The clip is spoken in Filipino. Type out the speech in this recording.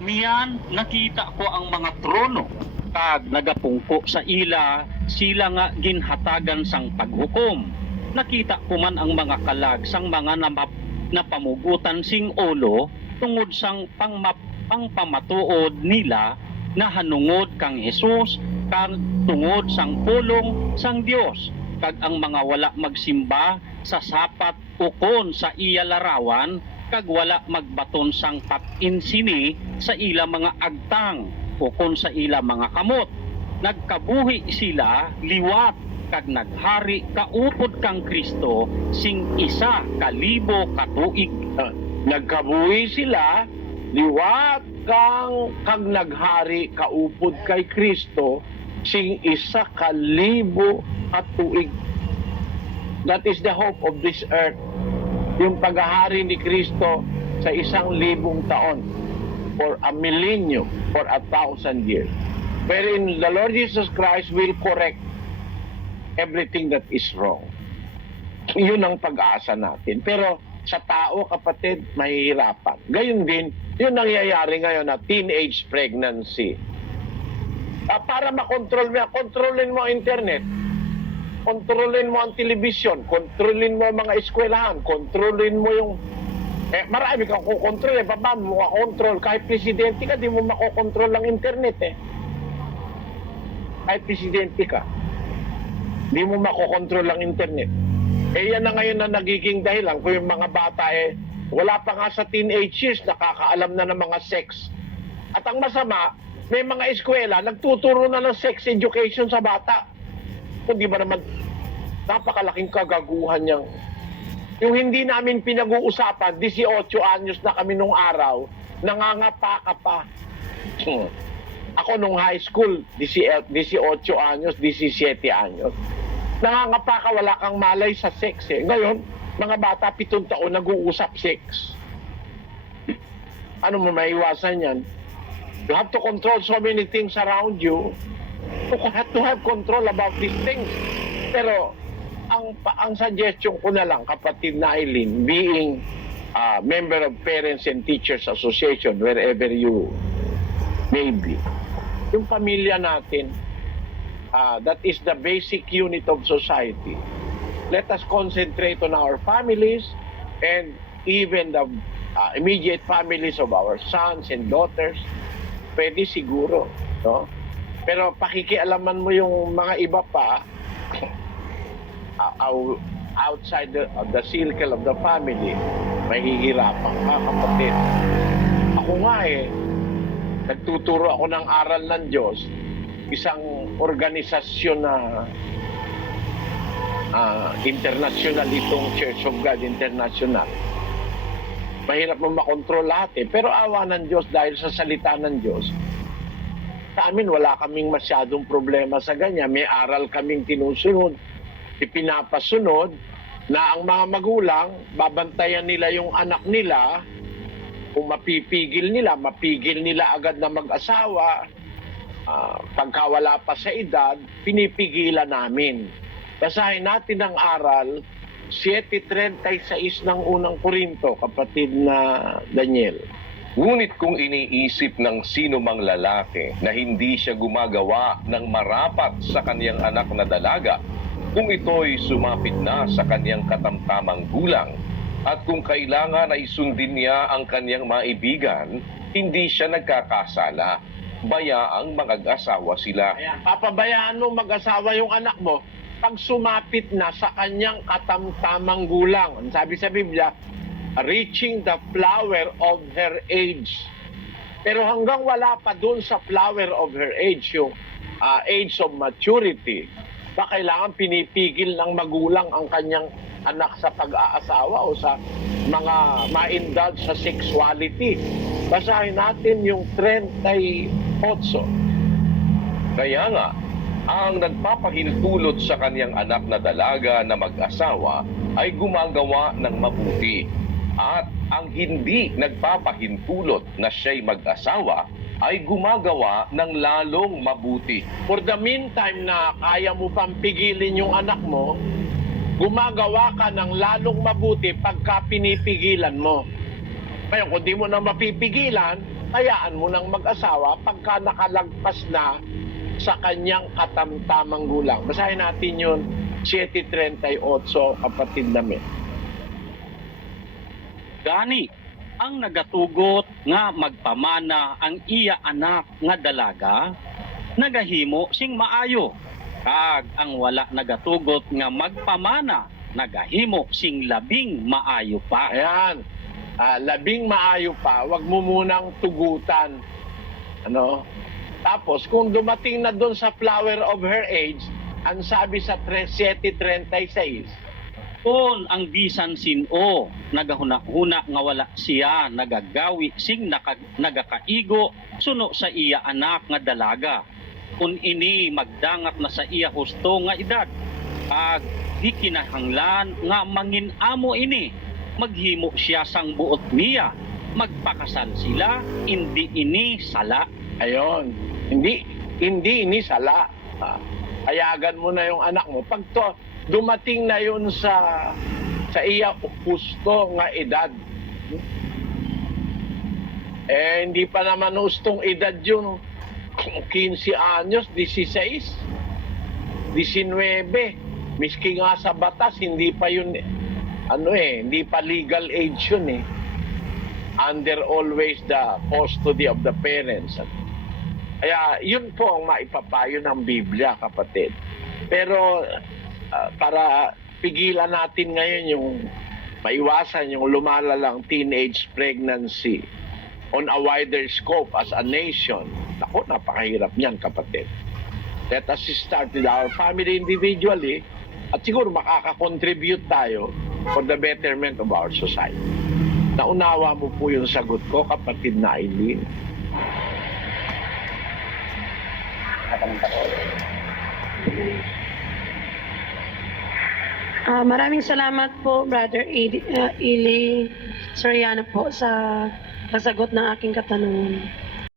Miyan nakita ko ang mga trono kag nagapungko sa ila, sila nga ginhatagan sang paghukom. Nakita ko man ang mga kalag sang mga napamugutan sing ulo tungod sang pangpamatuod nila na hanungod kang Hesus kag tungod sang pulong sang Dios, kag ang mga wala magsimba sa sapat ukon sa iya larawan kag wala magbaton sang pat-insini sa ila mga agtang ukon sa ila mga kamot. Nagkabuhi sila liwat kag naghari kaupod kang Kristo sing 1,000 katuig. Nagkabuhi sila, liwat kag naghari kaupod kay Kristo sing 1,000 katuig. That is the hope of this earth. Yung paghahari ni Kristo sa 1,000 taon, for a millennium, for 1,000 years. Wherein the Lord Jesus Christ will correct everything that is wrong. Yun ang pag-asa natin. Pero sa tao, kapatid, mahihirapan. Gayun din, yun nangyayari ngayon na teenage pregnancy. Para makontrol mo, kontrolin mo ang internet, kontrolin mo ang television, kontrolin mo ang mga eskwelahan, kontrolin mo yung... marami kang kukontrol eh. Paano mo makontrol? Kahit presidente ka, di mo makokontrol ang internet eh. Kahit presidente ka, di mo makokontrol ang internet. Yan na ngayon na nagiging dahilan kung yung mga bata wala pa nga sa teenage years, nakakaalam na ng mga sex. At ang masama, may mga eskwela, nagtuturo na ng sex education sa bata. Hindi ba naman napakalaking kagaguhan niyang yung hindi namin pinag-uusapan, 18 anyos na kami nung araw, nangangapa ka pa. Ako nung high school, 18 anyos, 17 anyos. Nangangapa ka, wala kang malay sa sex eh. Ngayon, mga bata 7 taon nag-uusap sex. Ano mo maiwasan yan? You have to control so many things around you. You have to have control about these things. Pero ang suggestion ko na lang, kapatid na Eileen, being a member of Parents and Teachers Association, wherever you may be, yung pamilya natin, that is the basic unit of society. Let us concentrate on our families and even the immediate families of our sons and daughters. Pwede siguro, no? Pero pakikialaman mo yung mga iba pa outside the circle of the family, mahihirapan ka, kapatid. Ako nga nagtuturo ako ng aral ng Diyos, isang organisasyon na international, itong Church of God International. Mahirap mo makontrol lahat pero awa ng Diyos, dahil sa salita ng Diyos, sa amin wala kaming masyadong problema sa ganyan. May aral kaming tinusunod, ipinapasunod, na ang mga magulang, babantayan nila yung anak nila. Kung mapipigil nila agad na mag-asawa. Pagka wala pa sa edad, pinipigilan namin. Basahin natin ang aral, 7:36 ng unang Korinto, kapatid na Daniel. Ngunit kung iniisip ng sino mang lalaki na hindi siya gumagawa ng marapat sa kaniyang anak na dalaga, kung ito'y sumapit na sa kaniyang katamtamang gulang, at kung kailangan ay sundin niya ang kaniyang maibigan, hindi siya nagkakasala. Bayaang mag-asawa sila. Papabayaan mo mag-asawa yung anak mo pag sumapit na sa kanyang katamtamang gulang. Ang sabi sa Biblia, reaching the flower of her age. Pero hanggang wala pa dun sa flower of her age, yung age of maturity, ba kailangan pinipigil ng magulang ang kanyang anak sa pag-aasawa o sa mga ma-indulge sa sexuality? Basahin natin yung 38. Kaya nga, ang nagpapahintulot sa kaniyang anak na dalaga na mag-asawa ay gumagawa ng mabuti. At ang hindi nagpapahintulot na siya'y mag-asawa ay gumagawa ng lalong mabuti. For the meantime na kaya mo pang pigilin yung anak mo, gumagawa ka ng lalong mabuti pagka pinipigilan mo. Ngayon, kung di mo na mapipigilan, hayaan mo ng mag-asawa pagka nakalagpas na sa kanyang katamtamang gulang. Basahin natin yun, 7:38, kapatid namin. Gani, ang nagatugot nga magpamana ang iya anak nga dalaga, nagahimo sing maayo. Kag ang wala nagatugot nga magpamana, nagahimo sing labing maayo pa. Ayan, labing maayo pa, wag mo munang tugutan. Ano? Tapos, kung dumating na doon sa flower of her age, ang sabi sa 7:36, Kung ang bisan sino, nagahuna-huna nga wala siya, nagagawi sing nagakaigo, suno sa iya anak nga dalaga. Kung ini magdangat na sa iya husto nga edad, ag di kinahanglan nga manginamo ini, maghimo siya sang buot niya, magpakasal sila, hindi ini sala. ayon, hindi ini sala. Hayagan mo na yung anak mo. Pag dumating na yun sa iya husto nga edad, hindi pa naman hustong edad yun. 15 anyos, 16, 19. Miski nga sa batas, hindi pa yun, hindi pa legal age yun Under always the custody of the parents. Kaya yun po ang maipapayo ng Biblia, kapatid. Pero para pigilan natin ngayon yung maiwasan yung lumalalang teenage pregnancy on a wider scope as a nation, naku, napakahirap niyan, kapatid. Let us start with our family individually at siguro makaka-contribute tayo for the betterment of our society. Naunawa mo po yung sagot ko, kapatid na Eileen. Maraming salamat po, Brother Eli Soriano po sa sagot ng aking katanungan.